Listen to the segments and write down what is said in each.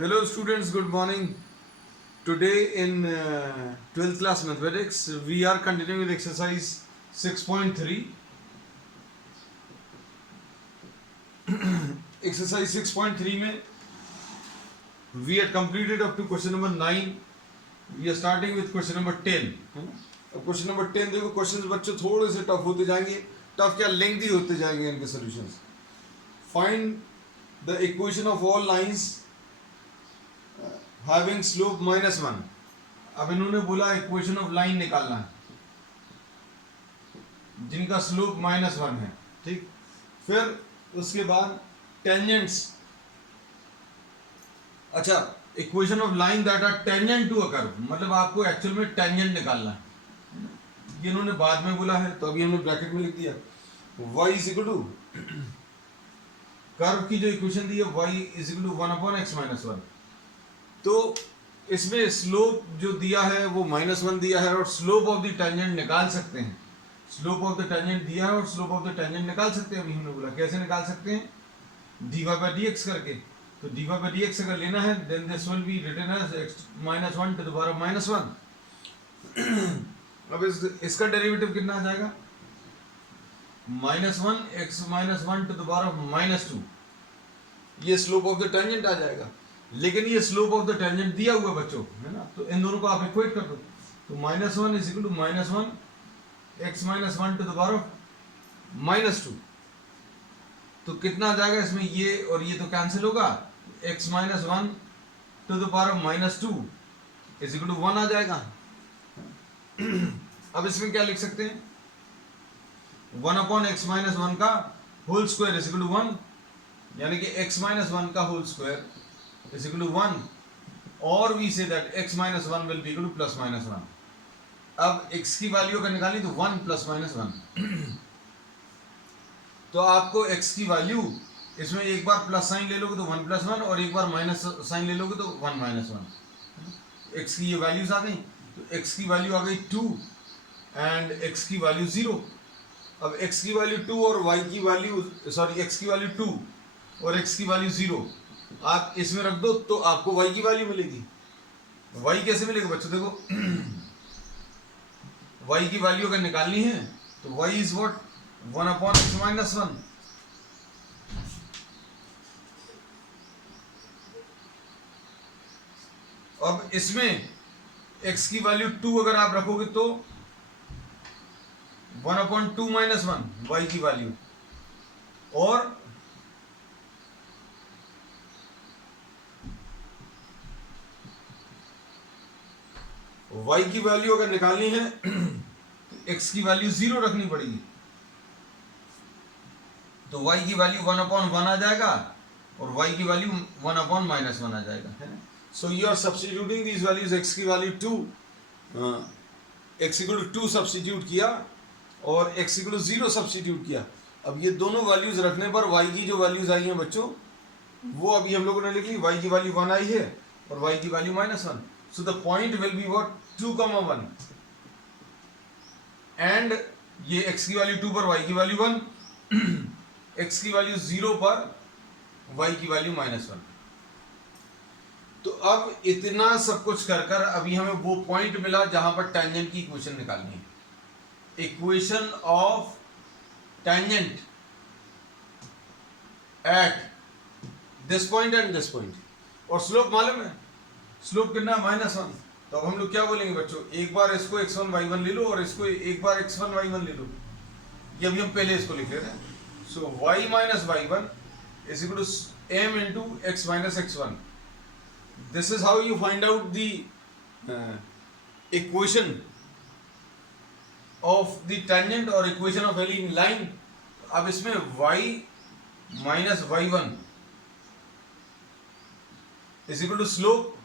Hello students, good morning. Today in 12th class mathematics, we are continuing with exercise 6.3. Exercise 6.3 में we had completed up to question number 9. We are starting with question number 10. अब question number 10 देखो, questions बच्चों थोड़े से tough होते जाएंगे. Tough क्या, lengthy होते जाएंगे इनके solutions. Find the equation of all lines having slope -1. अब इन्होंने बोला इक्वेशन ऑफ लाइन निकालना है जिनका स्लोप -1 है. ठीक, फिर उसके बाद टेंजेंट्स. अच्छा, equation of line that are tangent to a curve, मतलब आपको एक्चुअल में टेंजेंट निकालना है. ये इन्होंने बाद में बोला है तो अभी हमने ब्रैकेट में लिख दिया. y इक्वल टू कर्व की जो इक्वेशन दी है y इक्वल टू 1/x-1. तो इसमें स्लोप जो दिया है वो -1 दिया है और स्लोप ऑफ द टेंजेंट निकाल सकते हैं. स्लोप ऑफ द टेंजेंट दिया है और स्लोप ऑफ द टेंजेंट निकाल सकते हैं. अभी हमने बोला कैसे निकाल सकते हैं, dy/dx करके. तो dy/dx अगर लेना है then this will be written as x-1 to the power -1. अब इसका डेरिवेटिव कितना आ जाएगा, -1 x-1 टू द पावर -2. ये स्लोप ऑफ द टेंजेंट आ जाएगा. लेकिन ये स्लोप ऑफ द टेंजेंट दिया हुआ बच्चों है ना, तो इन दोनों को आप इक्वेट कर दो. तो -1 is equal to -1 x-1 to the power -2. तो कितना आ जाएगा इसमें, ये और ये तो कैंसिल होगा. x-1 to the power -2 is equal to 1 आ जाएगा. अब इसमें क्या लिख सकते हैं, 1/x-1 का whole square is equal to 1, यानी कि x-1 का whole square is equal to 1, or we say that x-1 will be equal to +-1. अब x की वैल्यू अगर निकाली तो 1 +-1. तो आपको x की वैल्यू इसमें एक बार प्लस साइन ले लोगे तो 1 + 1 और एक बार माइनस साइन ले लोगे तो 1 - 1. x की ये वैल्यूज आ गई. तो x की वैल्यू आ गई 2 एंड x की वैल्यू 0. अब x की वैल्यू 2 और y की वैल्यू x की वैल्यू 2 और x की वैल्यू 0 आप इसमें रख दो तो आपको y की वैल्यू मिलेगी. y कैसे मिलेगा बच्चों, देखो y की वैल्यू अगर निकालनी है तो y इज व्हाट 1/x-1. अब इसमें x की वैल्यू 2 अगर आप रखोगे तो 1/2-1 y की वैल्यू, और y की वैल्यू अगर निकालनी है तो x की वैल्यू 0 रखनी पड़ेगी. तो y की वैल्यू 1/1 आ जाएगा और y की वैल्यू 1/-1 आ जाएगा, है ना. So you are substituting these values. x की value 2, x equal to 2 substitute किया और x इक्वल टू 0 सब्स्टिट्यूट किया. अब ये दोनों वैल्यूज रखने पर y की जो वैल्यूज आई हैं बच्चों वो अभी हम लोगों ने लिख ली. y की वैल्यू 1 आई है और y की value -1. So the point will be what 2,1 and ये x की वैल्यू 2 पर y की वैल्यू 1, x की वैल्यू 0 पर y की वैल्यू -1. तो अब इतना सब कुछ कर कर अभी हमें वो पॉइंट मिला जहां पर टेंजेंट की इक्वेशन निकालनी है. Equation of tangent at this point and this point. और स्लोप मालूम है, स्लोप कितना है -1. तो अब हम लोग क्या बोलेंगे बच्चों, एक बार इसको x1 y1 ले लो और इसको एक बार x1 y1 ले लो. ये अभी हम पहले इसको लिख लेते हैं. सो y - y1 is equal to m into x - x1. This is how you find out the equation of the tangent और इक्वेशन ऑफ एनी लाइन. अब इसमें y - y1 is equal to slope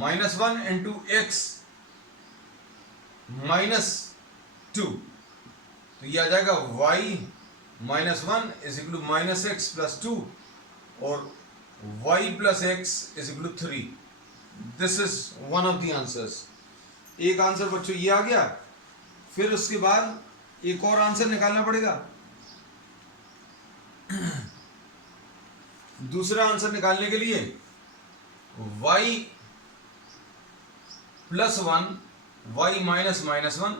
-1 into x -2. तो ये आ जाएगा y - 1 is equal to -x + 2 और y + x is equal to 3. This is one of the answers. एक answer बच्चों ये आ गया. फिर उसके बाद एक और आंसर निकालना पड़ेगा. दूसरा आंसर निकालने के लिए y plus 1 y minus minus 1।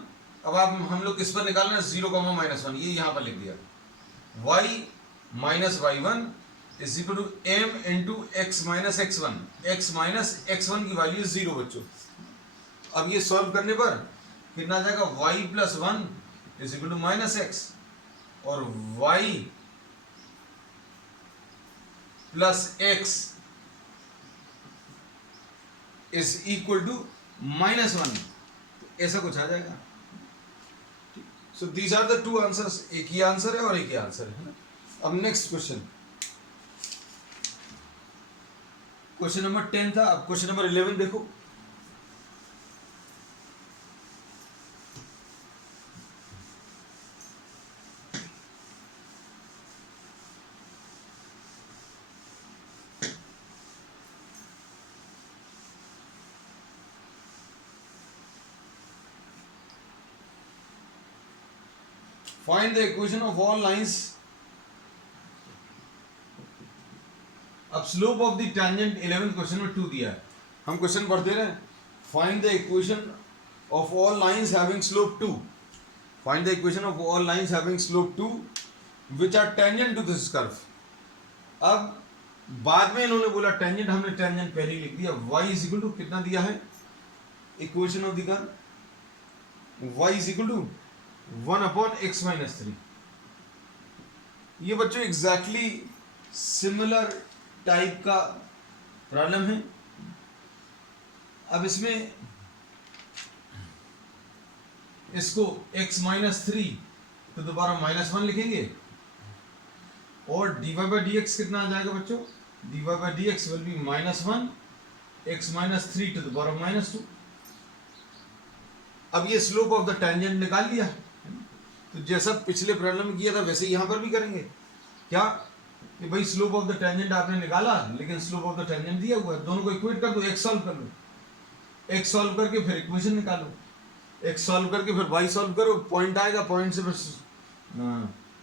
अब आप हम लोग किस पर निकालना है, 0, -1, ये यहां पर लिख दिया, y minus y1 is equal to m into x minus x1। x minus x1 की वैल्यू 0 बच्चों। अब ये सॉल्व करने पर कितना आ जाएगा, y plus 1 is equal to minus x, और y plus x is equal to -1। ऐसा कुछ आ जाएगा। So these are the two answers, एक ही आंसर है और एक ही आंसर है ना। अब नेक्स्ट क्वेश्चन, क्वेश्चन नंबर 10 था। अब क्वेश्चन नंबर 11 देखो। Find the equation of all lines. अब slope of the tangent 11 question में 2 दिया है। हम क्वेश्चन पढ़ते रहे। Find the equation of all lines having slope 2। Find the equation of all lines having slope 2 which are tangent to this curve. अब बाद में इन्होंने बोला टेंजेंट, हमने टेंजेंट पहले ही लिख दिया। y इज इक्वल टू कितना दिया है, equation of the curve y is equal to 1/x-3। ये बच्चों एग्जैक्टली सिमिलर टाइप का प्रॉब्लम है। अब इसमें इसको x-3 तो दोबारा -1 लिखेंगे, और dy/dx कितना आ जाएगा बच्चों, dy/dx will be -1 x-3 to the power of -2। अब ये स्लोप ऑफ द टेंजेंट निकाल लिया, तो जैसा पिछले प्रॉब्लम में किया था वैसे यहां पर भी करेंगे। क्या कि भाई स्लोप ऑफ द टेंजेंट आपने निकाला, लेकिन स्लोप ऑफ द टेंजेंट दिया हुआ है, दोनों को इक्वेट कर दो, x सॉल्व कर लो, x सॉल्व करके फिर इक्वेशन निकालो, x सॉल्व करके फिर y सॉल्व करो, पॉइंट आएगा, पॉइंट से फिर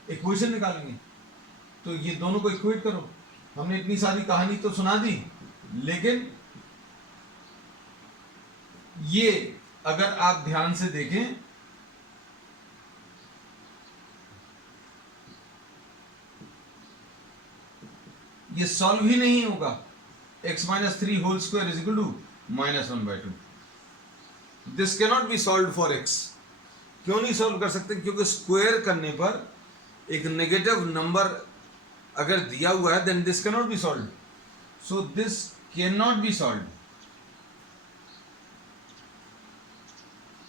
इक्वेशन निकालेंगे। तो ये दोनों को इक्वेट करो। हमने इतनी सारी कहानी तो सुना दी, लेकिन ये अगर आप ध्यान से देखें ये सॉल्व ही नहीं होगा। x-3 whole square is equal to -1/2। This can not be solve for x। क्यों नहीं सॉल्व कर सकते, क्योंकि स्क्वायर करने पर एक नेगेटिव नंबर अगर दिया हुआ है, then this can not be solve. So this can not be solve.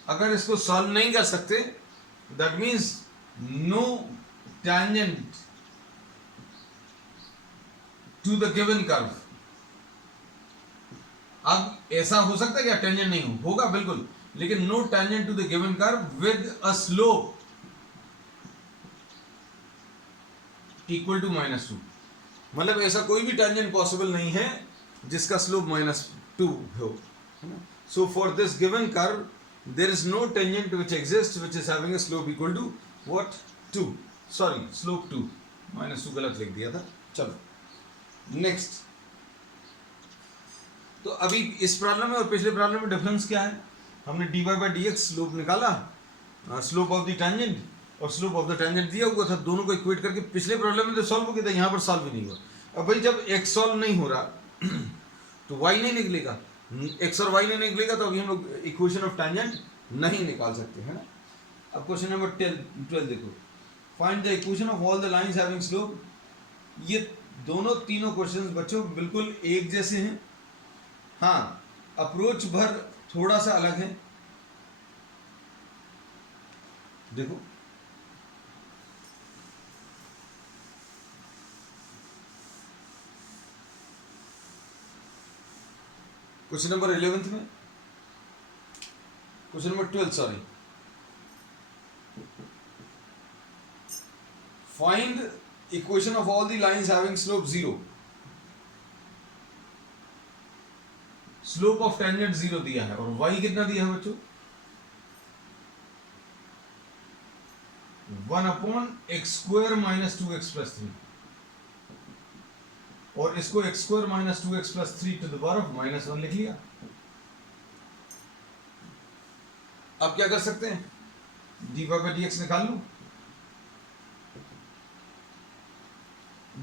अगर इसको सॉल्व नहीं कर सकते, that means no tangent to the given curve. अब ऐसा हो सकता है क्या, टेंजेंट नहीं होगा बिल्कुल, लेकिन no tangent to the given curve with a slope equal to -2। मतलब ऐसा कोई भी टेंजेंट पॉसिबल नहीं है जिसका स्लोप -2 हो। So for this given curve there is no tangent which exists which is having a slope equal to what 2, sorry slope 2, -2 गलत लिख दिया था। चलो नेक्स्ट। तो अभी इस प्रॉब्लम में और पिछले प्रॉब्लम में डिफरेंस क्या है, हमने dy/dx स्लोप निकाला, स्लोप ऑफ द टेंजेंट, और स्लोप ऑफ द टेंजेंट दिया हुआ था, दोनों को इक्वेट करके पिछले प्रॉब्लम में तो सॉल्व हो गया था, यहाँ पर सॉल्व ही नहीं हुआ। अब भाई जब x सॉल्व नहीं हो रहा तो y नहीं निकलेगा, x और y नहीं निकलेगा, तो अभी हम लोग इक्वेशन ऑफ टेंजेंट नहीं निकाल सकते, है ना। अब क्वेश्चन नंबर 12 देखो। Find the equation of all the lines having slope. ये दोनों तीनों क्वेश्चंस बच्चों बिल्कुल एक जैसे हैं, हाँ अप्रोच भर थोड़ा सा अलग है। देखो क्वेश्चन नंबर 11 में, question number 12 sorry. Find equation of all the lines having slope 0। Slope of tangent 0 दिया है, और y कितना दिया है बच्चों, 1/x² - 2x + 3। और इसको x square minus 2x plus 3 to the power of -1 लिख लिया। अब क्या कर सकते हैं, dy बाई डी एक्स निकाल लूं।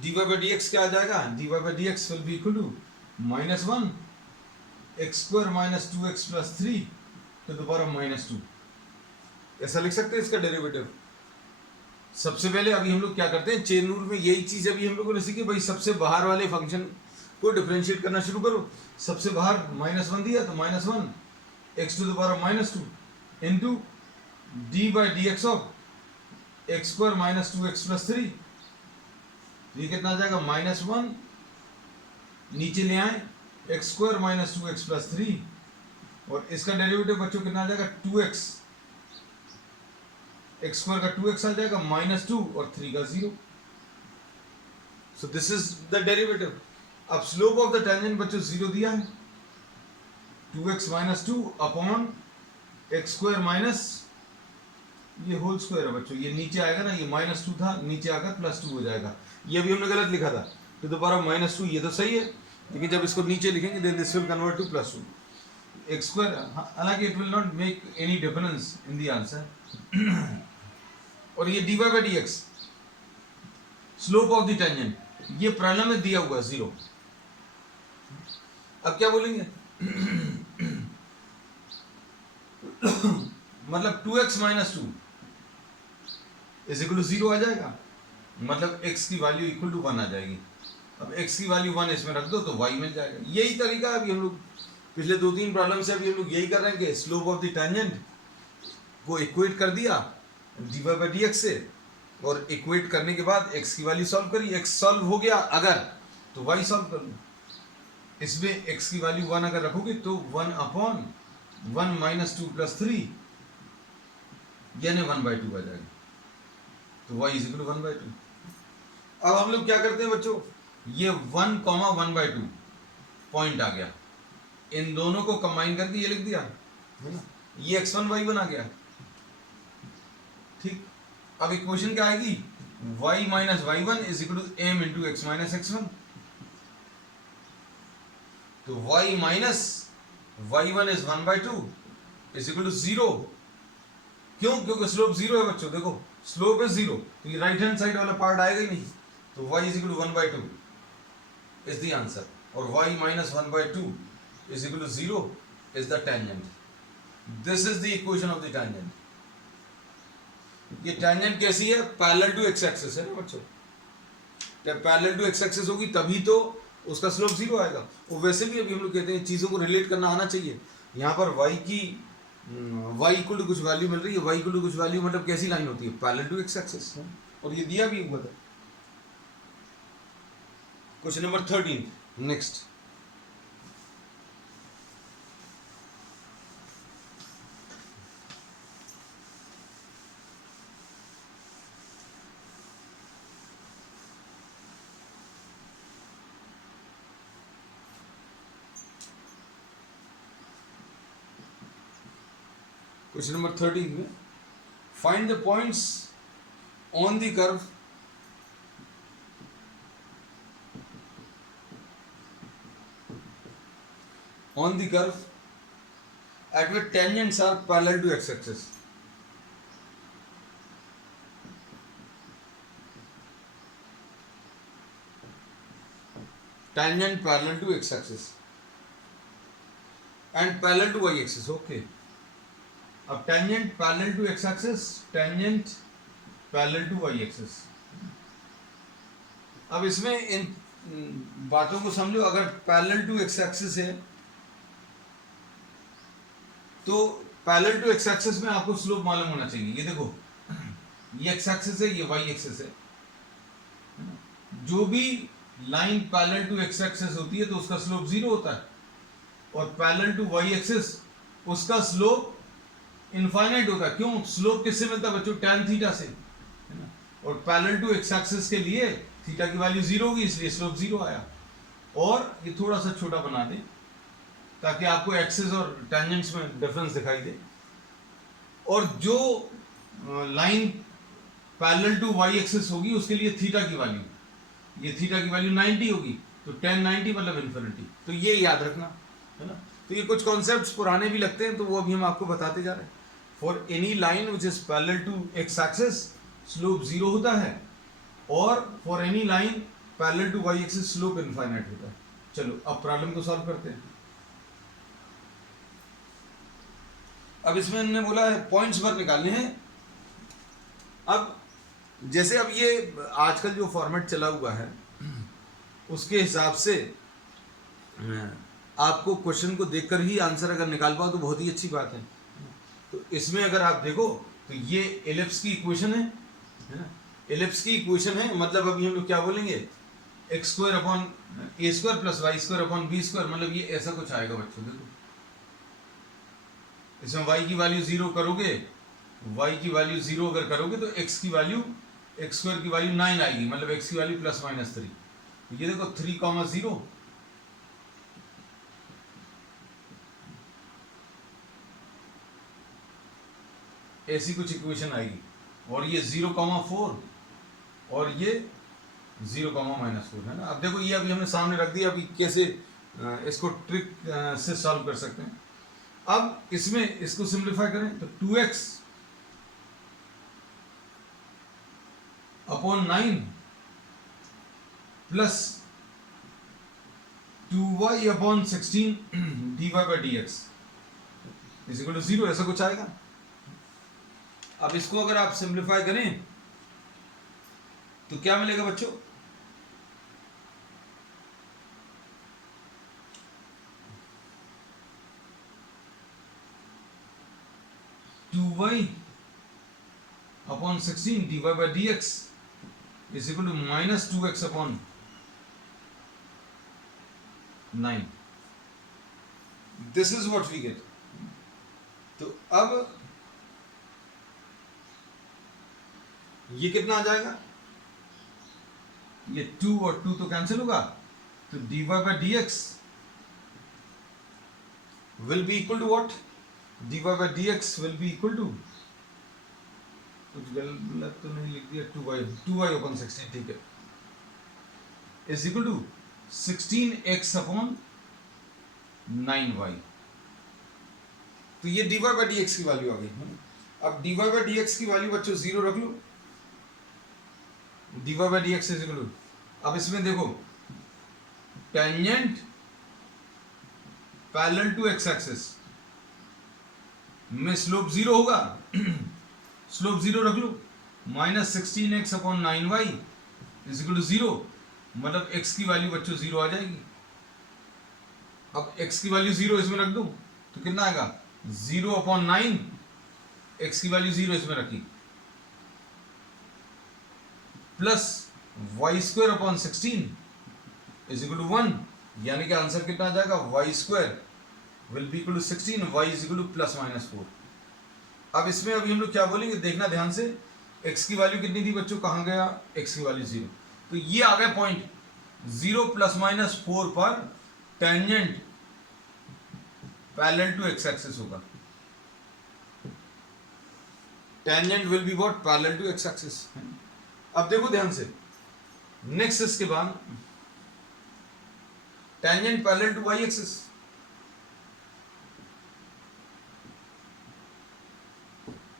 dy बाई डी एक्स क्या आ जाएगा, dy by d x will be equal to -1 x square minus 2x plus 3 to the power of -2। ऐसा लिख सकते हैं इसका डेरिवेटिव। सबसे पहले अभी हम लोग क्या करते हैं, चेन रूल में यही चीज अभी हम लोगों ने सीखी, भाई सबसे बाहर वाले फंक्शन को डिफरेंशिएट करना शुरू करो। सबसे बाहर -1 दिया तो -1 x to the power of -2 into d by d x of x square minus 2x plus 3। ये कितना आ जाएगा, -1 नीचे ले आए x square minus 2x plus 3 और इसका डेरिवेटिव बच्चों कितना आ जाएगा 2x, एक्स स्क्वायर का 2x आ जाएगा -2 और 3 का 0। सो दिस इज द डेरिवेटिव। अब स्लोप ऑफ द टेंजेंट बच्चों 0 दिया है, 2x minus 2 upon x square minus ये होल स्क्वायर है बच्चों, ये नीचे आएगा ना, ये -2 था नीचे आकर +2 हो जाएगा। ये भी हमने गलत लिखा था टू द पावर ऑफ -2, ये तो सही है, लेकिन जब इसको नीचे लिखेंगे then this will convert to +2 x square. हालांकि it will not make any difference in the answer. और ये dy by d x slope of the tangent, ये प्रॉब्लम में दिया हुआ 0। अब क्या बोलेंगे मतलब 2x minus 2 is equal to 0 आ जाएगा, मतलब x की वैल्यू इक्वल टू 1 आ जाएगी। अब x की वैल्यू 1 इसमें रख दो तो y मिल जाएगा। यही तरीका अभी हम लोग पिछले 2-3 प्रॉब्लम से अभी हम लोग यही कर रहे हैं कि स्लोप ऑफ द टेंजेंट को इक्वेट कर दिया dy बाई डी एक्स से, और इक्वेट करने के बाद x की वैल्यू सॉल्व करी। x सॉल्व हो गया अगर तो y सॉल्व कर लो। इसमें x की वैल्यू 1 अगर रखोगे तो 1 अपॉन 1 माइनस 2 प्लस 3 यानी 1/2 आ जाएगा, तो y इज इक्वल टू 1/2। अब हम लोग क्या करते हैं बच्चों, ये 1, 1/2 पॉइंट आ गया, इन दोनों को कंबाइन करके ये लिख दिया है ना, ये x1 y1 आ गया। ठीक, अब इक्वेशन क्या आएगी, y minus y1 is equal to m into x minus x1। तो y minus y1 is 1/2 is equal to 0। क्यों, क्योंकि स्लोप 0 है बच्चों, देखो स्लोप इज 0 तो ये राइट हैंड साइड वाला पार्ट आएगा ही नहीं, तो y is equal to 1/2 is the answer, और y minus 1/2 is equal to 0 is the tangent. This is the equation of the tangent. ये टेंजेंट कैसी है, पैरेलल टू एक्स एक्सिस है ना बच्चों, जब पैरेलल टू एक्स एक्सिस होगी तभी तो उसका स्लोप 0 आएगा। और वैसे भी अभी हम लोग कहते हैं चीज़ों को रिलेट करना आना चाहिए। यहाँ पर y की y इक्वल टू कुछ वैल्यू मिल रही है, y इक्वल टू कुछ वैल्यू मतलब कैसी लाइन होती है, पैरेलल टू एक्स एक्सिस, और ये दिया भी हुआ था। Question number 13 next. Question number 13 में find the points on the curve at which tangents are parallel to x axis। tangent parallel to x axis and parallel to y axis। okay, अब tangent parallel to x axis, tangent parallel to y axis. अब इसमें इन बातों को समझो, अगर parallel to x axis है तो parallel to x axis में आपको स्लोप मालूम होना चाहिए। ये देखो, ये एक्स एक्सिस है, ये वाई एक्सिस है। जो भी line parallel to x axis होती है तो उसका स्लोप 0 होता है, और पैरेलल टू वाई एक्सिस उसका स्लोप इनफाइनाइट होता है। क्यों, स्लोप किससे मिलता है बच्चों, tan थीटा से, है ना। और पैरेलल टू एक्स एक्सिस के लिए थीटा की वैल्यू 0 होगी, इसलिए स्लोप 0 आया। और ये थोड़ा सा छोटा बना दें ताकि आपको एक्सिस और टेंजेंट्स में डिफरेंस दिखाई दे। और जो line parallel to y axis होगी उसके लिए थीटा की वैल्यू, ये थीटा की वैल्यू 90 होगी, तो 1090 मतलब इन्फिनिटी। तो ये याद रखना है ना। तो ये कुछ कॉन्सेप्ट्स पुराने भी लगते हैं, तो वो अभी हम आपको बताते जा रहे हैं। For any line which is parallel to x axis slope 0 होता है, और for any line parallel to y axis slope infinite होता है। चलो अब प्रॉब्लम को सॉल्व करते हैं। अब इसमें हमने बोला है पॉइंट्स पर निकालने हैं। अब जैसे अब ये आजकल जो फॉर्मेट चला हुआ है उसके हिसाब से आपको क्वेश्चन को देखकर ही आंसर अगर निकाल पाओ तो बहुत ही अच्छी बात है। तो इसमें अगर आप देखो तो ये एलिप्स की इक्वेशन है ना। एलिप्स की इक्वेशन है, मतलब अभी हम लोग क्या बोलेंगे, x square upon a square plus y square upon b square, मतलब ये ऐसा कुछ आएगा बच्चों। देखो इसमें y की वैल्यू 0 करोगे, y की वैल्यू 0 अगर करोगे तो x की वैल्यू एक्स स्क्वायर की वैल्यू 9 आएगी, मतलब x की वैल्यू प्लस माइनस 3। ये देखो 3,0 ऐसी कुछ इक्वेशन आएगी, और ये 0,4 और ये 0,-4 है ना। अब देखो ये अभी हमने सामने रख दिया, अभी कैसे इसको ट्रिक से सॉल्व कर सकते हैं। अब इसमें इसको सिंप्लीफाई करें तो 2x upon 9 plus 2y upon 16 dy by d x is equal to 0, ऐसा कुछ आएगा। अब इसको अगर आप सिंप्लीफाई करें तो क्या मिलेगा बच्चों, y upon 16 dy by d x is equal to minus 2x upon 9। This is what we get. तो अब ये कितना आ जाएगा, ये 2 और 2 तो कैंसिल होगा, तो dy by d x will be equal to what, dy by d x will be equal to, कुछ गलत तो नहीं लिख दिया, 2y अपॉन 16, ठीक है, is equal to 16x upon 9y। तो ये dy बाई डी एक्स की वैल्यू आ गई। अब dy बाई डी एक्स की वैल्यू बच्चों 0 रख लो, dy by d x is equal to, अब इसमें देखो tangent parallel to x axis में स्लोप 0 होगा, स्लोप 0 रख लो, minus 16x upon 9y is equal to 0, मतलब x की वैल्यू बच्चों 0 आ जाएगी। अब x की वैल्यू 0 इसमें रख दूं तो कितना आएगा, 0 अपॉन 9, x की वैल्यू 0 इसमें रखी, plus y square upon 16 is equal to 1, यानी कि आंसर कितना आ जाएगा, y square will be equal to 16, y is equal to plus minus 4। अब इसमें अभी हम लोग क्या बोलेंगे, देखना ध्यान से, x की वैल्यू कितनी थी बच्चों, कहाँ गया, x की वैल्यू 0, तो ये आ गया पॉइंट 0 प्लस माइनस 4 पर tangent parallel to x axis होगा। Tangent will be what, parallel to x axis. अब देखो ध्यान से, नेक्स्ट इसके बाद tangent parallel to y axis,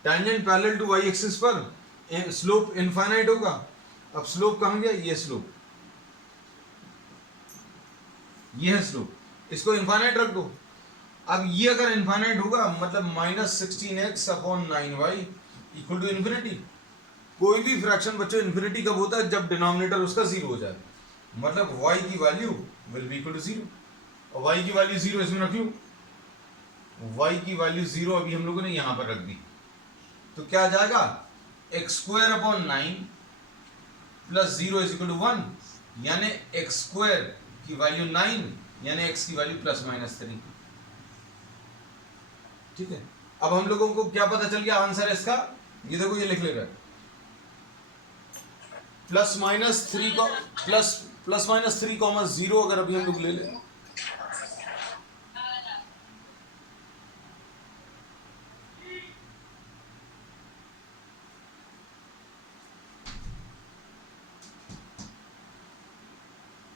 tangent parallel to y axis पर स्लोप इनफाइनाइट होगा। अब स्लोप कहां गया, ये स्लोप, ये है स्लोप, इसको इनफाइनाइट रख दो। अब ये अगर इनफाइनाइट होगा मतलब minus 16x upon 9y equal to infinity. कोई भी फ्रैक्शन बच्चों इन्फिनिटी कब होता है, जब डिनोमिनेटर उसका 0 हो जाए, मतलब y की value will be equal to 0, और y की वैल्यू 0 इसमें रख लो, y की वैल्यू 0 अभी हम लोगों ने यहां पर रख दी, तो क्या आ जाएगा, x square upon 9 plus 0 is equal to 1, यानी एक्स स्क्वायर की वैल्यू 9 यानी x की वैल्यू प्लस माइनस 3। ठीक है, अब हम लोगों को क्या पता चल गया आंसर इसका, ये देखो ये लिख लेगा, प्लस माइनस 3 को प्लस माइनस 3,0 अगर अभी हम लोग ले लें,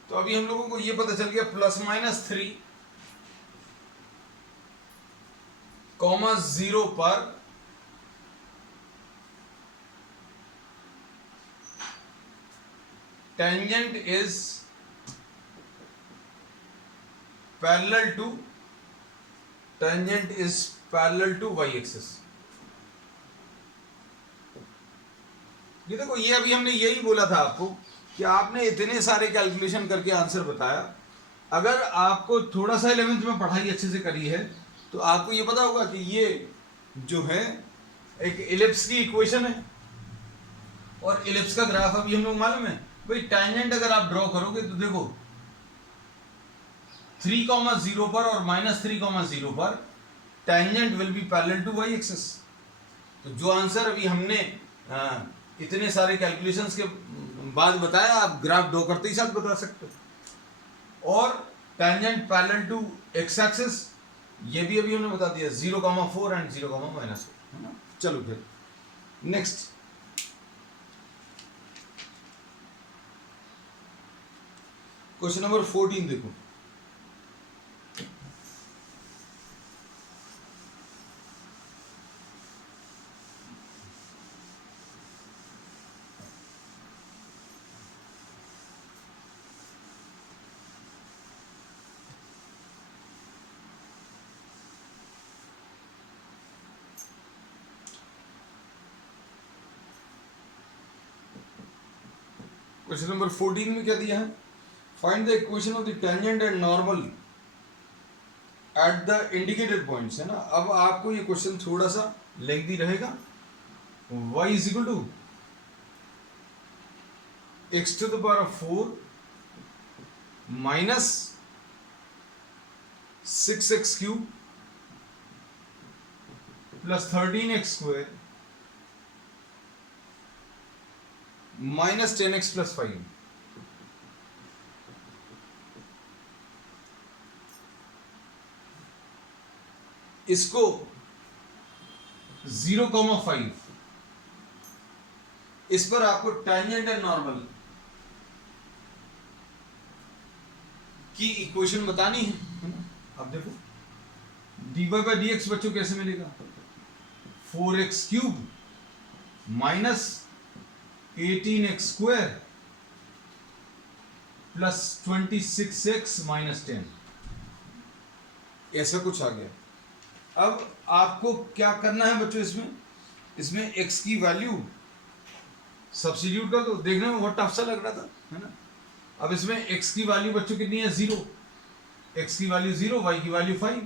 तो अभी हम लोगों को ये पता चल गया ±3, (0) पर tangent is parallel to y axis. ये देखो, ये अभी हमने यही बोला था आपको कि आपने इतने सारे कैलकुलेशन करके आंसर बताया। अगर आपको थोड़ा सा 11th में पढ़ाई अच्छे से करी है तो आपको ये पता होगा कि ये जो है एक इलिप्स की इक्वेशन है, और इलिप्स का ग्राफ अभी हम लोग मालूम है भाई, टेंजेंट अगर आप ड्रॉ करोगे तो देखो 3,0 पर और -3,0 पर tangent will be parallel to y axis. तो जो आंसर अभी हमने इतने सारे कैलकुलेशंस के बाद बताया, आप ग्राफ ड्रॉ करते ही साथ बता सकते हो। और tangent parallel to x axis, ये भी अभी हमने बता दिया 0,4 एंड 0,4 है ना। चलो फिर नेक्स्ट क्वेश्चन नंबर 14 देखो। क्वेश्चन नंबर 14 में क्या दिया है? Find the equation of the tangent and normal at the indicated points, है ना। अब आपको ये क्वेश्चन थोड़ा सा लेंथी रहेगा। y is equal to x to the power 4 minus 6x cube plus 13x square minus 10x plus 5। इसको 0,5, इस पर आपको टेंजेंट एंड नॉर्मल की इक्वेशन बतानी है ना। अब देखो dy बाई डी एक्स बच्चों कैसे मिलेगा? 4x cube minus 18x square plus 26x minus 10, ऐसा कुछ आ गया। अब आपको क्या करना है बच्चों, इसमें x की वैल्यू सब्स्टिट्यूट कर दो। देखने में बहुत टफ सा लग रहा था, है ना। अब इसमें x की वैल्यू बच्चों कितनी है? 0। x की वैल्यू 0, y की वैल्यू 5।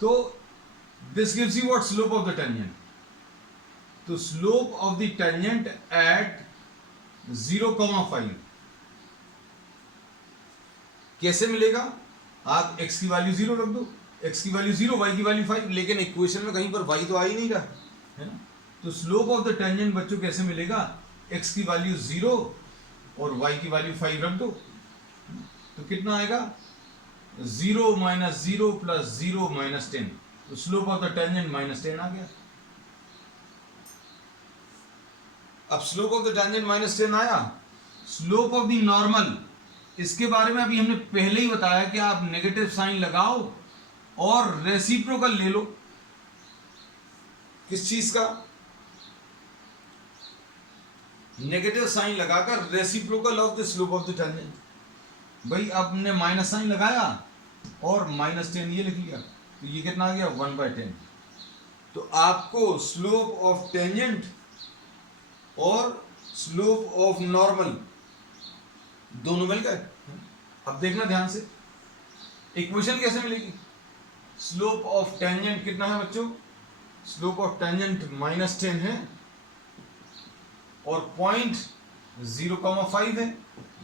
तो this gives you what? Slope of the tangent. तो slope of the tangent at 0,5 कैसे मिलेगा? आप x की वैल्यू 0 रख दो, x की वैल्यू 0, y की वैल्यू 5, लेकिन इक्वेशन में कहीं पर y तो आ ही नहीं रहा, है ना। तो स्लोप ऑफ द टेंजेंट बच्चों कैसे मिलेगा? x की वैल्यू 0 और y की वैल्यू 5 रख दो, तो कितना आएगा? 0 माइनस 0 प्लस 0 माइनस 10। तो स्लोप ऑफ द टेंजेंट -10 आ गया। अब स्लोप ऑफ द टेंजेंट -10 आया। स्लोप ऑफ द नॉर्मल, इसके बारे में अभी हमने पहले ही बताया कि आप नेगेटिव साइन लगाओ और रेसिप्रोकल ले लो। किस चीज का? नेगेटिव साइन लगाकर reciprocal of the slope of the tangent. भाई आपने माइनस साइन लगाया और -10 ये लिख लिया, तो ये कितना आ गया? 1/10। तो आपको स्लोप ऑफ टेंजेंट और स्लोप ऑफ नॉर्मल दोनों मिल गए। अब देखना ध्यान से, इक्वेशन कैसे मिलेगी? स्लोप ऑफ टेंजेंट कितना है बच्चों? स्लोप ऑफ टेंजेंट -10 है और पॉइंट 0,5 है,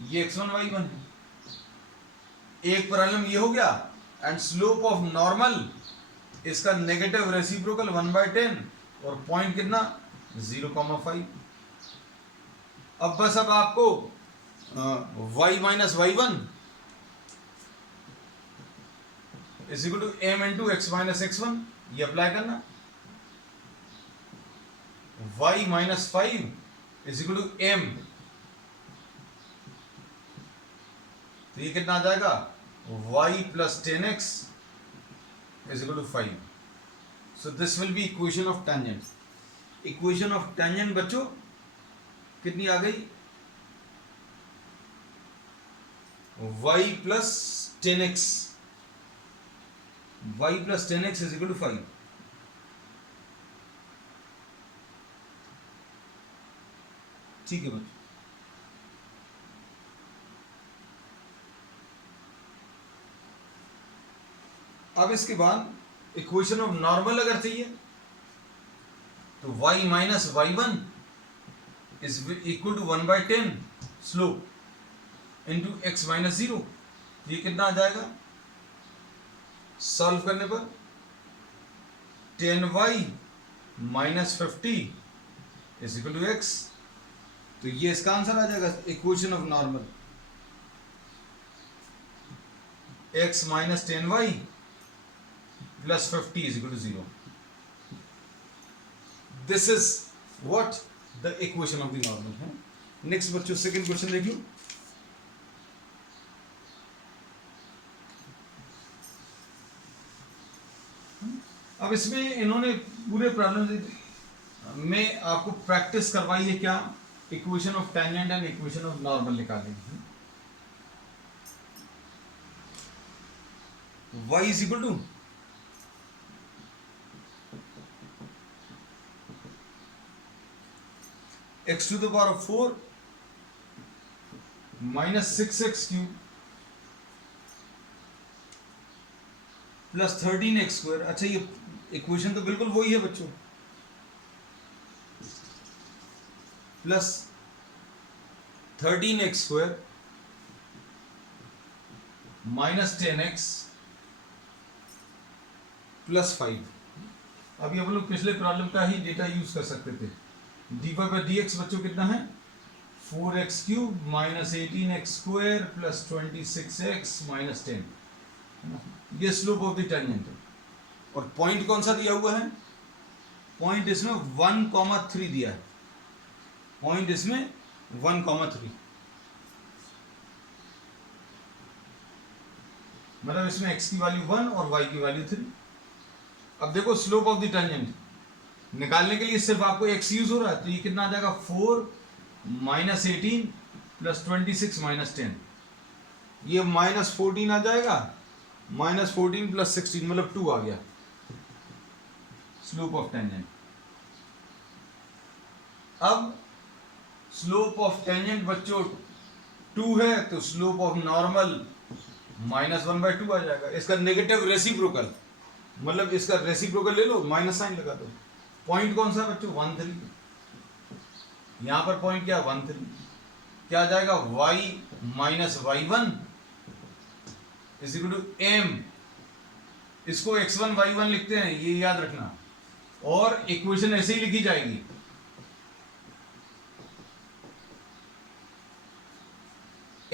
ये x1 y1 है। एक प्रॉब्लम ये हो गया। एंड स्लोप ऑफ नॉर्मल, इसका नेगेटिव रेसिप्रोकल 1/10 और पॉइंट कितना? 0,5। अब बस अब आपको y minus y1 is equal to m into x minus x1 ये अप्लाई करना। y minus 5 is equal to m तो ये कितना आ जाएगा y plus 10x is equal to 5. So this will be equation of tangent. Equation of tangent बच्चों कितनी आ गई, y plus 10x, y plus 10x is equal to 5. ठीक है बच्चों, अब इसके बाद इक्वेशन ऑफ नॉर्मल अगर चाहिए तो y minus y one is equal to 1/10 slope into x minus 0. ये कितना आ जाएगा सॉल्व करने पर 10y minus 50 is equal to x. तो ये इसका आंसर आ जाएगा equation of normal x minus 10y plus 50 is equal to 0. This is what the equation of the normal है. Next बच्चों सेकंड क्वेश्चन देखिए. अब इसमें इन्होंने पूरे प्रॉब्लम में आपको प्रैक्टिस करवाई है क्या, equation of tangent and equation of normal निकालेंगे. y is equal to x to the power of 4 minus 6x cube plus 13x square. अच्छा ये इक्वेशन तो बिल्कुल वही है बच्चों, plus 13x square minus 10x plus 5. अभी हम लोग पिछले प्रॉब्लम का ही डेटा यूज कर सकते थे. dy by dx बच्चों कितना है 4x cube minus 18x square plus 26x minus 10. ये स्लोप ऑफ द टेंजेंट है. और पॉइंट कौन सा दिया हुआ है, पॉइंट इसमें 1,3 दिया है. पॉइंट इसमें 1,3 मतलब इसमें x की वैल्यू 1 और y की वैल्यू 3. अब देखो स्लोप ऑफ द टेंजेंट निकालने के लिए सिर्फ आपको x यूज हो रहा है, तो ये कितना आ जाएगा 4 माइनस 18 प्लस 26 माइनस 10. ये माइनस 14 आ जाएगा, माइनस 14 प्लस 16 मतलब 2 आ गया स्लोप ऑफ टेंजेंट. अब स्लोप ऑफ टेंजेंट बच्चों 2 है तो स्लोप ऑफ नॉर्मल माइनस 1/2 आ जाएगा. इसका नेगेटिव रेसिप्रोकल मतलब इसका रेसिप्रोकल ले लो, माइनस साइन लगा दो. पॉइंट कौन सा बच्चों 1,3. यहां पर पॉइंट क्या 1,3. क्या आ जाएगा y minus y1 is equal to m. इसको x1 y1 लिखते हैं, ये याद रखना. और इक्वेशन ऐसे ही लिखी जाएगी,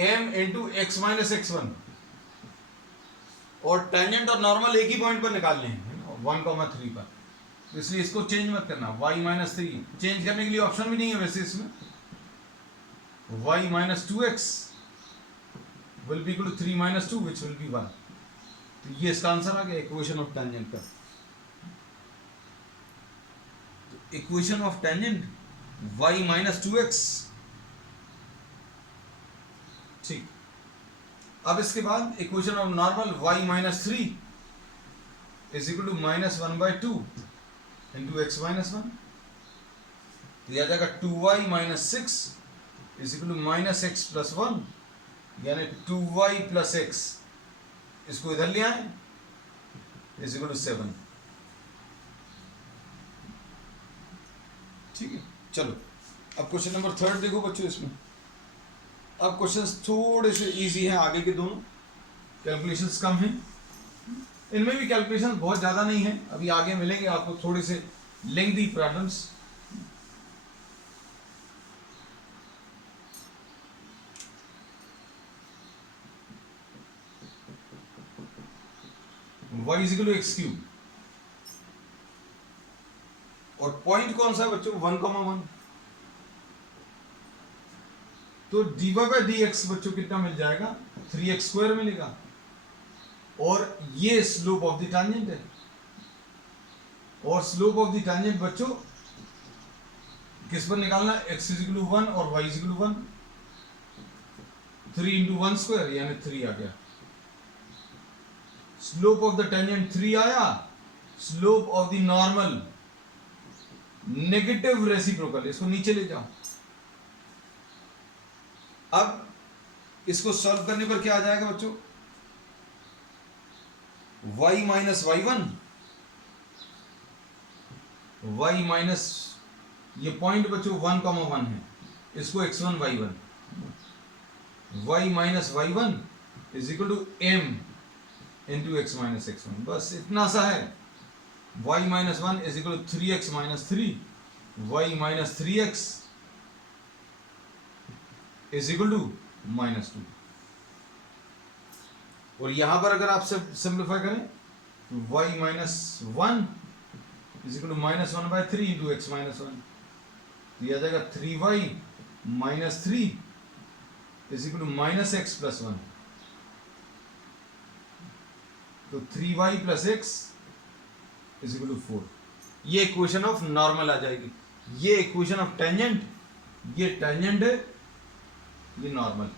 m into x minus x1. और टेंजेंट और नॉर्मल एक ही पॉइंट पर निकालने हैं 1,3 पर, इसलिए इसको चेंज मत करना. y माइनस 3 चेंज करने के लिए ऑप्शन भी नहीं है वैसे इसमें. y minus 2x will be equal to 3 minus 2 which will be 1. तो ये इसका आंसर आ गया इक्वेशन ऑफ टेंजेंट का. Equation of tangent y minus 2x. ठीक. अब इसके बाद equation of normal y minus 3 is equal to minus 1/2 into x minus 1. तो यह आ जाएगा 2y minus 6 is equal to minus x plus 1 यानी 2y प्लस एक्स. इसको इधर ले आए इज इक्वल टू 7. ठीक है. चलो अब क्वेश्चन नंबर 3 देखो बच्चों. इसमें अब क्वेश्चंस थोड़े से इजी हैं, आगे के दोनों कैलकुलेशंस कम हैं. इनमें भी कैलकुलेशंस बहुत ज़्यादा नहीं है, अभी आगे मिलेंगे आपको थोड़े से lengthy problems. y is equal to x cube. और पॉइंट कौन सा है बच्चों 1,1. तो dy by dx बच्चों कितना मिल जाएगा 3x² मिलेगा, और ये स्लोप ऑफ द टैंजेंट है, और स्लोप ऑफ द टैंजेंट बच्चों किस पर निकालना, x = 1 और y = 1, 3 × 1² यानी 3 आ गया। स्लोप ऑफ द टेंजेंट 3 आया, slope of the normal negative reciprocal, इसको नीचे ले जाओ। अब इसको सॉल्व करने पर क्या आ जाएगा बच्चों, y - y1, y माइनस, ये पॉइंट बच्चों 1,1 है, इसको x1 y1, y - y1 = m × x - x1, बस इतना सा है। y - 1 = 3x - 3, y - 3x = -2, और यहां पर अगर आप सब सिंप्लीफाई करें तो y - 1 = -1/3 × x - 1, दिया जाएगा 3y - 3 = -x + 1, तो 3y + x = 4। ये इक्वेशन ऑफ नॉर्मल आ जाएगी, ये इक्वेशन ऑफ टेंजेंट, ये टेंजेंट है, ये नॉर्मल,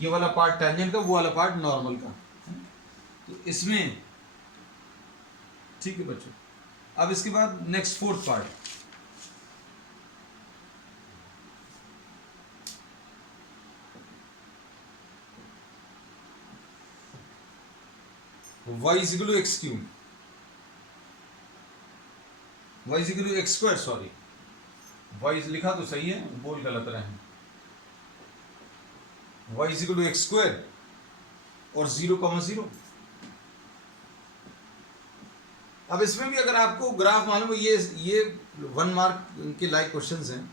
ये वाला पार्ट टेंजेंट का, वो वाला पार्ट नॉर्मल का, तो इसमें ठीक है बच्चों। अब इसके बाद next fourth part, y = x3, y = x², sorry y लिखा तो सही है, बोल गलत रहे हैं, y = x² और 0,0। अब इसमें भी अगर आपको ग्राफ मालूम है, ये 1 मार्क के लाइक क्वेश्चंस हैं,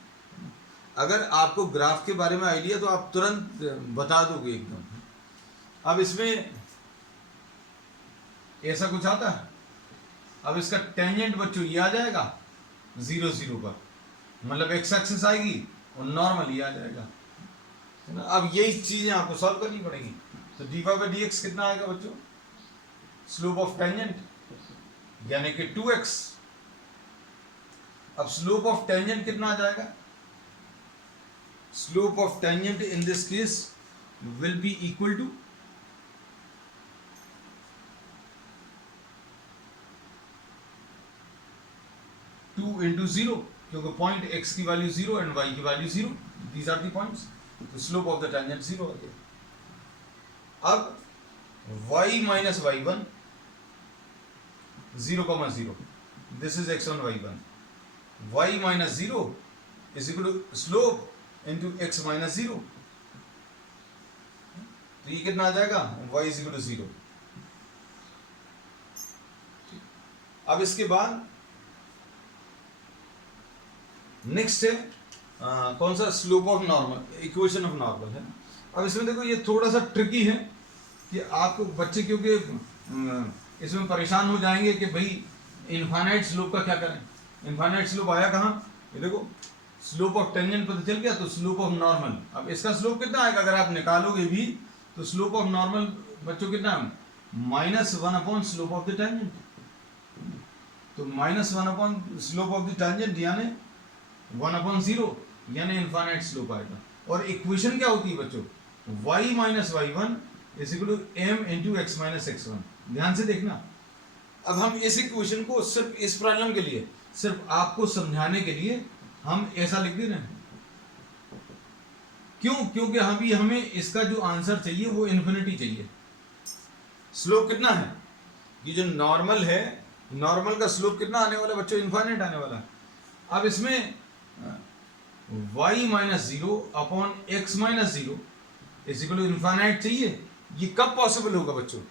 अगर आपको ग्राफ के बारे में आइडिया तो आप तुरंत बता दोगे एकदम। अब इसमें ऐसा कुछ आता है, अब इसका टेंजेंट बच्चों ये आ जाएगा 0, 0 पर, मतलब x एक्सिस आएगी और नॉर्मल ये आ जाएगा, है ना। अब यही चीजें आपको सॉल्व करनी पड़ेगी, तो dy/dx कितना आएगा बच्चों, स्लोप ऑफ टेंजेंट यानी कि 2x। अब स्लोप ऑफ टेंजेंट कितना आ जाएगा, slope of tangent in this case will be equal to 2 × 0, क्योंकि पॉइंट x की वैल्यू 0 एंड y की value 0, these are the points, तो स्लोप ऑफ द टेंजेंट 0 आ गया। अब y - y1 0,0, this is x1 y1, y - 0 = slope into x - 0, तो ये कितना आ जाएगा, y = 0। अब इसके बाद नेक्स्ट है कौन सा, slope of normal, equation of normal है। अब इसमें देखो ये थोड़ा सा ट्रिकी है कि आपको बच्चे, क्योंकि इसमें परेशान हो जाएंगे कि भाई इनफाइनाइट स्लोप का क्या करें, इनफाइनाइट स्लोप आया कहाँ, ये देखो स्लोप ऑफ टेंजेंट पता चल गया, तो स्लोप ऑफ नॉर्मल, अब इसका स्लोप कितना आएगा अगर आप निकालोगे भी, तो स्लोप ऑफ नॉर्मल बच्चों कितना, -1 स्लोप ऑफ द टेंजेंट, तो -1 स्लोप ऑफ द टेंजेंट यानी 1/0 यानी इनफाइनाइट स्लोप आएगा। और इक्वेशन क्या होती है बच्चों, y - y1 = m × x - x1, ध्यान से देखना। अब हम इस इक्वेशन को सिर्फ इस प्रॉब्लम के लिए, सिर्फ आपको समझाने के लिए हम ऐसा लिख दे रहे हैं, क्यों, क्योंकि हमें इसका जो आंसर चाहिए वो इन्फिनिटी चाहिए। स्लोप कितना है, ये जो नॉर्मल है, नॉर्मल का स्लोप कितना आने वाला बच्चों, इन्फिनिट आने वाला। अब इसमें y - 0 अपॉन x - 0 = इन्फिनिट चाहिए। ये कब पॉसिबल होगा बच्चों,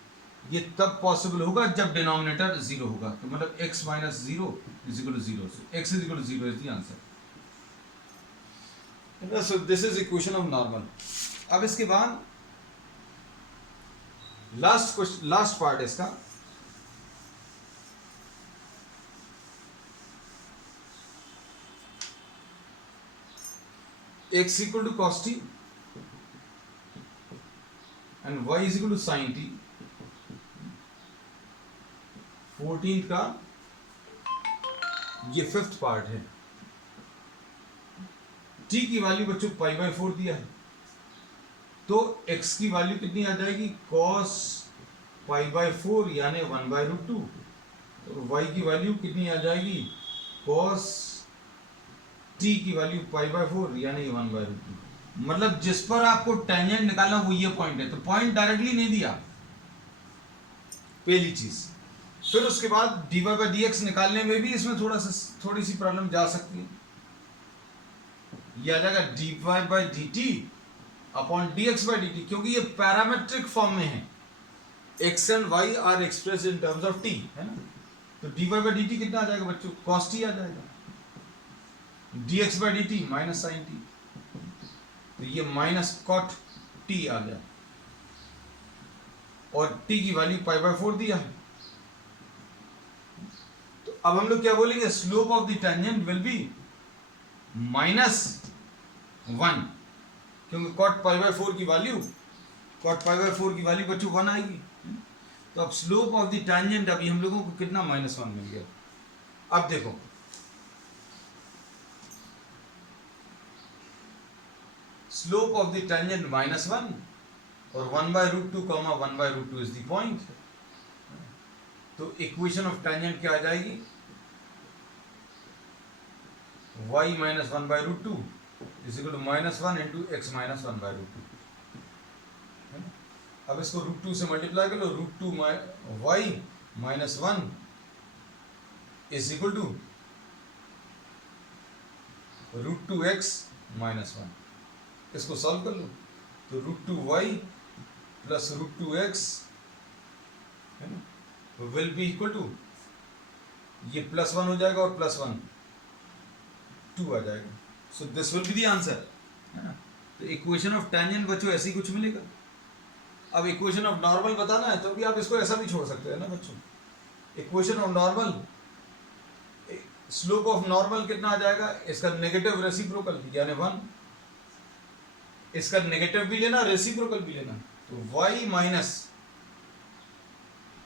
ये तब पॉसिबल होगा जब डिनोमिनेटर 0 होगा, तो मतलब x - 0 = 0, so x = 0 is the answer। So this is equation of normal। अब इसके बाद लास्ट पार्ट इसका, x = cos t and y is equal to sine t. 14th का ये 5th पार्ट है। t की वैल्यू बच्चों π/4 दिया है, तो x की वैल्यू कितनी आ जाएगी, cos π/4 यानी 1/√2, और y की वैल्यू कितनी आ जाएगी, cos t की वैल्यू π/4 यानी 1/√2। मतलब जिस पर आपको टेंजेंट निकालना वो ये पॉइंट है, तो पॉइंट डायरेक्टली नहीं दिया, पहली चीज। फिर उसके बाद dy/dx निकालने में भी इसमें थोड़ी सी प्रॉब्लम जा सकती है। यह आ जाएगा dy/dt अपॉन dx/dt, क्योंकि ये पैरामेट्रिक फॉर्म में है, x and y are express in terms of t, है ना। तो dy/dt कितना आ जाएगा बच्चों, cos t आ जाएगा, dx/dt माइनस साइन t, तो ये माइनस cot t आ गया, और t की वैल्यू π/4 दिया है। तो अब हम लोग क्या बोलेंगे, slope of the tangent will B -1, क्योंकि cot π/4 की वैल्यू बच्चों 1 आएगी। तो अब स्लोप ऑफ द टेंजेंट अभी हम लोगों को कितना, -1 मिल गया। अब देखो स्लोप ऑफ द टेंजेंट -1 और 1/√2, 1/√2 इज द पॉइंट। तो इक्वेशन ऑफ टेंजेंट क्या आ जाएगी, y - 1/√2 is equal to -1 into x - 1/√2। अब इसको √2 से मल्टीप्लाई कर लो, √2 y - 1 is equal to √2x - 1। इसको सॉल्व कर लो, तो √2y plus √2x will be equal to, ये +1 हो जाएगा और +1 2 आ जाएगा। So this will be the answer, है ना। तो इक्वेशन ऑफ टेंजेंट बच्चों ऐसे ही कुछ मिलेगा। अब इक्वेशन ऑफ नॉर्मल बताना है तो भी आप इसको ऐसा भी छोड़ सकते हैं ना बच्चों। Equation of normal, slope of normal कितना आ जाएगा, इसका नेगेटिव रेसिप्रोकल यानी 1, इसका नेगेटिव भी लेना, रेसिप्रोकल भी लेना। तो y माइनस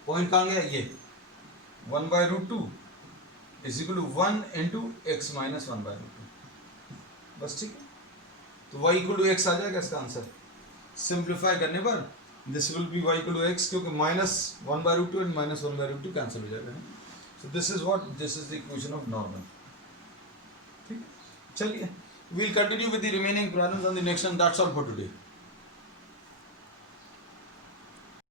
पॉइंट कहाँ गया, ये 1/√2 is equal to 1 into x - 1/√2, बस ठीक है। तो y इक्वल टू x आ जाएगा इसका आंसर। सिंप्लीफाई करने पर this will be y equal to x, क्योंकि -1/√2 एंड -1/√2 कैंसिल हो जाएगा। So this is the equation of normal. ठीक है, चलिए we'll continue with the remaining problems on the next, and that's all for today.